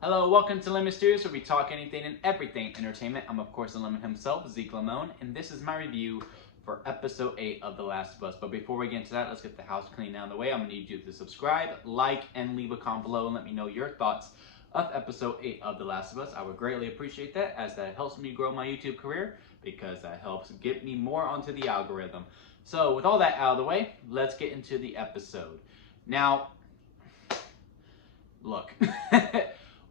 Hello, welcome to Lemon Studios, where we talk anything and everything entertainment. I'm of course the Lemon himself, Zeke Lemon, and this is my review for episode 8 of The Last of Us. But before we get into that, let's get the house clean out of the way. I'm gonna need you to subscribe, like, and leave a comment below and let me know your thoughts of episode 8 of The Last of Us. I would greatly appreciate that, as that helps me grow my YouTube career, because that helps get me more onto the algorithm. So with all that out of the way, let's get into the episode. Now, look.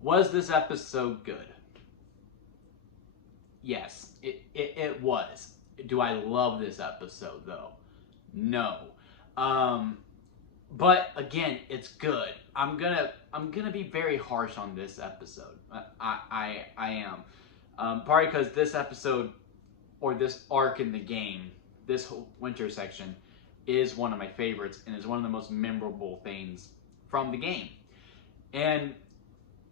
Was this episode good? Yes, it was. Do I love this episode though? No. But again, it's good. I'm gonna be very harsh on this episode. I am. Probably because this episode, or this arc in the game, this whole winter section, is one of my favorites and is one of the most memorable things from the game. And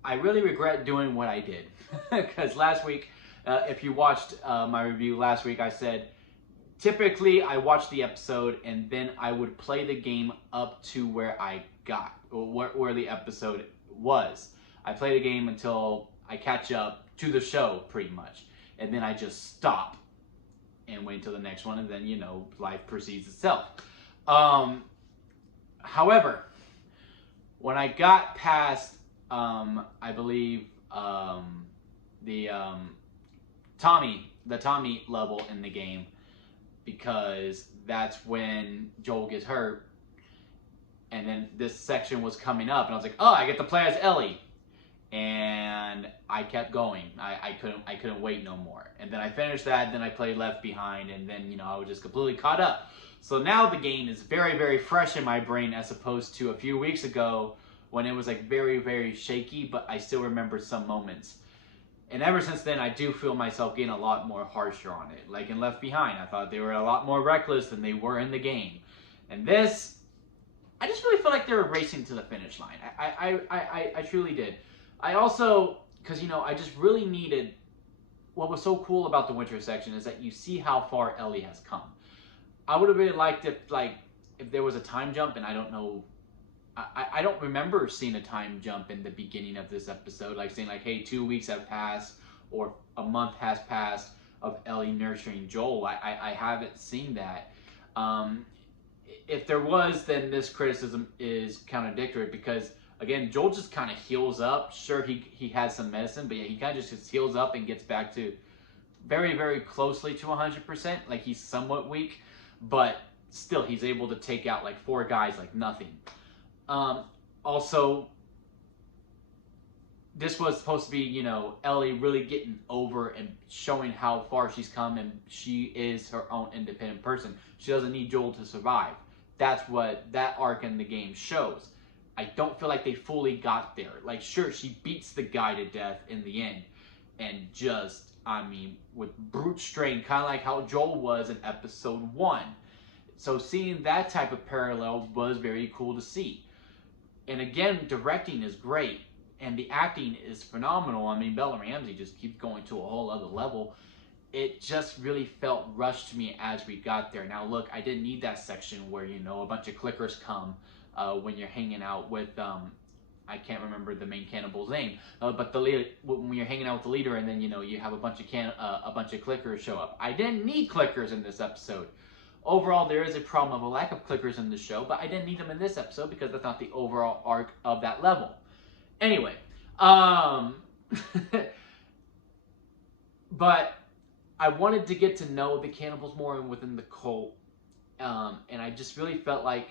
I really regret doing what I did, because last week, if you watched my review last week, I said, typically I watch the episode and then I would play the game up to where I got, or where the episode was. I play the game until I catch up to the show, pretty much. And then I just stop and wait until the next one, and then, you know, life proceeds itself. However, when I got past I believe the Tommy level in the game, because that's when Joel gets hurt, and then this section was coming up, and I was like, oh, I get to play as Ellie, and I kept going. I couldn't wait no more, and then I finished that. Then I played Left Behind, and then, you know, I was just completely caught up. So now the game is very, very fresh in my brain, as opposed to a few weeks ago, when it was like very, very shaky, but I still remember some moments. And ever since then, I do feel myself getting a lot more harsher on it. Like in Left Behind, I thought they were a lot more reckless than they were in the game. And this, I just really feel like they were racing to the finish line. I truly did. I also, because, you know, I just really needed, what was so cool about the winter section is that you see how far Ellie has come. I would have really liked if there was a time jump, and I don't know, I don't remember seeing a time jump in the beginning of this episode, like saying like, hey, 2 weeks have passed, or a month has passed of Ellie nurturing Joel. I haven't seen that. If there was, then this criticism is contradictory, because again, Joel just kind of heals up. Sure, he has some medicine, but yeah, he kind of just heals up and gets back to very, very closely to 100%. Like, he's somewhat weak, but still he's able to take out like 4 guys like nothing. Also, this was supposed to be, you know, Ellie really getting over and showing how far she's come, and she is her own independent person. She doesn't need Joel to survive. That's what that arc in the game shows. I don't feel like they fully got there. Like, sure, she beats the guy to death in the end, and just, I mean, with brute strength, kind of like how Joel was in episode 1. So seeing that type of parallel was very cool to see. And again, directing is great, and the acting is phenomenal. I mean, Bella Ramsey just keeps going to a whole other level. It just really felt rushed to me as we got there. Now, look, I didn't need that section where, you know, a bunch of clickers come when you're hanging out with, I can't remember the main cannibal's name, but the leader, when you're hanging out with the leader, and then, you know, you have a bunch of clickers show up. I didn't need clickers in this episode. Overall, there is a problem of a lack of clickers in the show, but I didn't need them in this episode because that's not the overall arc of that level. Anyway, but I wanted to get to know the cannibals more within the cult, and I just really felt like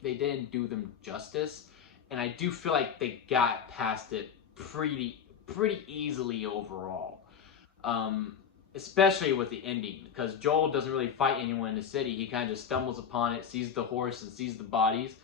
they didn't do them justice, and I do feel like they got past it pretty easily overall. Especially with the ending, because Joel doesn't really fight anyone in the city. He kind of just stumbles upon it, sees the horse and sees the bodies.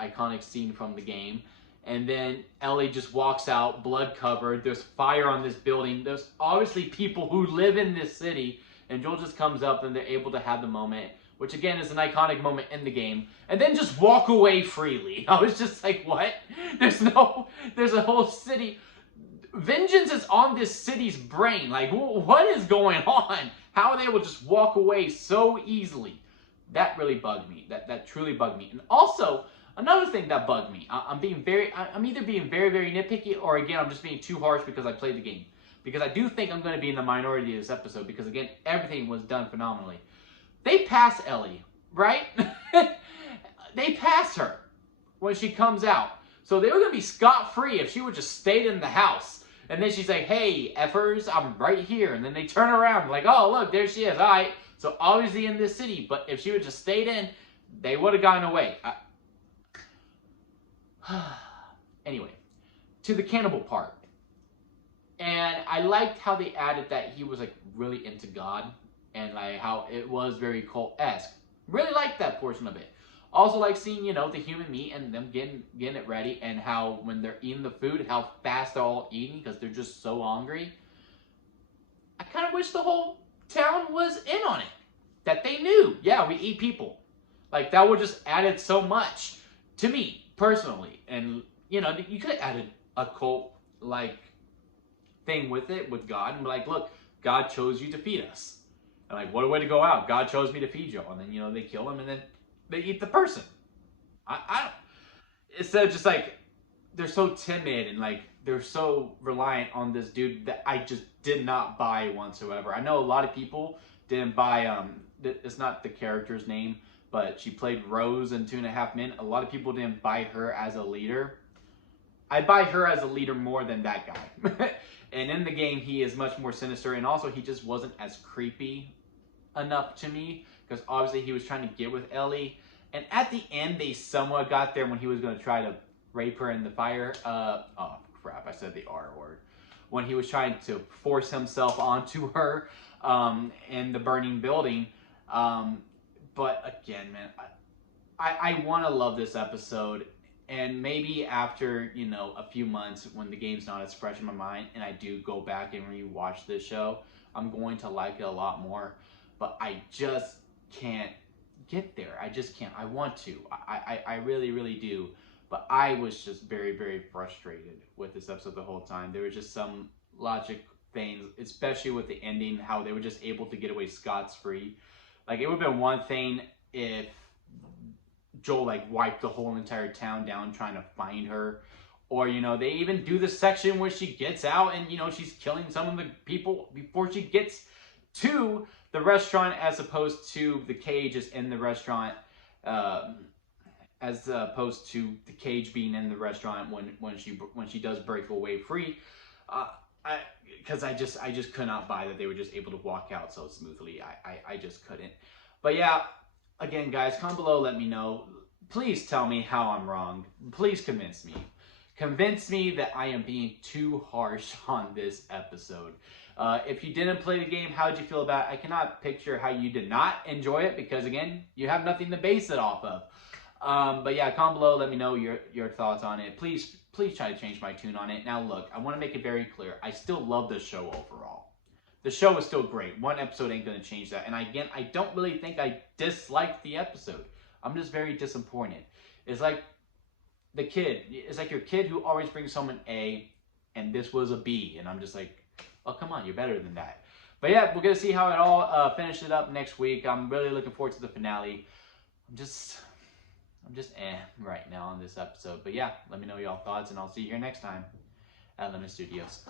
Iconic scene from the game. And then Ellie just walks out, blood covered. There's fire on this building. There's obviously people who live in this city. And Joel just comes up, and they're able to have the moment, which again is an iconic moment in the game, and then just walk away freely. I was just like, what? There's a whole city. Vengeance is on this city's brain. Like, what is going on? How are they able to just walk away so easily? That really bugged me. That truly bugged me. And also, Another thing that bugged me, I'm either being very, very nitpicky, or again, I'm just being too harsh because I played the game. Because I do think I'm going to be in the minority of this episode, because again, everything was done phenomenally. They pass Ellie, right? They pass her when she comes out. So they were going to be scot-free if she would just stayed in the house. And then she's like, hey, effers, I'm right here. And then they turn around like, oh, look, there she is. All right, so obviously in this city. But if she would just stayed in, they would have gotten away. Anyway, to the cannibal part. And I liked how they added that he was like really into God. And like how it was very cult-esque. Really liked that portion of it. Also like seeing, you know, the human meat and them getting it ready, and how when they're eating the food, how fast they're all eating because they're just so hungry. I kind of wish the whole town was in on it. That they knew, yeah, we eat people. Like, that would just added so much to me, personally. And, you know, you could have added a cult-like thing with it, with God, and be like, look, God chose you to feed us. And like, what a way to go out. God chose me to feed you. And then, you know, they kill him, and then they eat the person. I don't, instead of just like, they're so timid and like, they're so reliant on this dude that I just did not buy whatsoever. I know a lot of people didn't buy, it's not the character's name, but she played Rose in 2.5 Men. A lot of people didn't buy her as a leader. I buy her as a leader more than that guy. And in the game, he is much more sinister, and also he just wasn't as creepy enough to me, because obviously he was trying to get with Ellie, and at the end they somewhat got there when he was going to try to rape her in the fire. Oh crap, I said the R word. When he was trying to force himself onto her in the burning building. But again, man, I want to love this episode, and maybe after, you know, a few months when the game's not as fresh in my mind and I do go back and rewatch this show, I'm going to like it a lot more. But I just can't get there. I just can't. I want to. I really, really do. But I was just very, very frustrated with this episode the whole time. There were just some logic things, especially with the ending, how they were just able to get away scot-free. Like, it would have been one thing if Joel like wiped the whole entire town down trying to find her. Or, you know, they even do the section where she gets out and, you know, she's killing some of the people before she gets to the restaurant, as opposed to the cage is in the restaurant, as opposed to the cage being in the restaurant when she does break away free. Because I just could not buy that they were just able to walk out so smoothly. I just couldn't. But yeah, again, guys, comment below, let me know. Please tell me how I'm wrong. Please convince me. Convince me that I am being too harsh on this episode. If you didn't play the game, how did you feel about it? I cannot picture how you did not enjoy it, because again, you have nothing to base it off of. But yeah, comment below, let me know your thoughts on it. Please try to change my tune on it. Now look, I want to make it very clear. I still love the show overall. The show is still great. One episode ain't going to change that. And again, I don't really think I disliked the episode. I'm just very disappointed. It's like the kid. It's like your kid who always brings home an A, and this was a B. And I'm just like, oh, come on, you're better than that. But yeah, we're going to see how it all finishes up next week. I'm really looking forward to the finale. I'm just right now on this episode. But yeah, let me know y'all thoughts, and I'll see you here next time at Lemon Studios.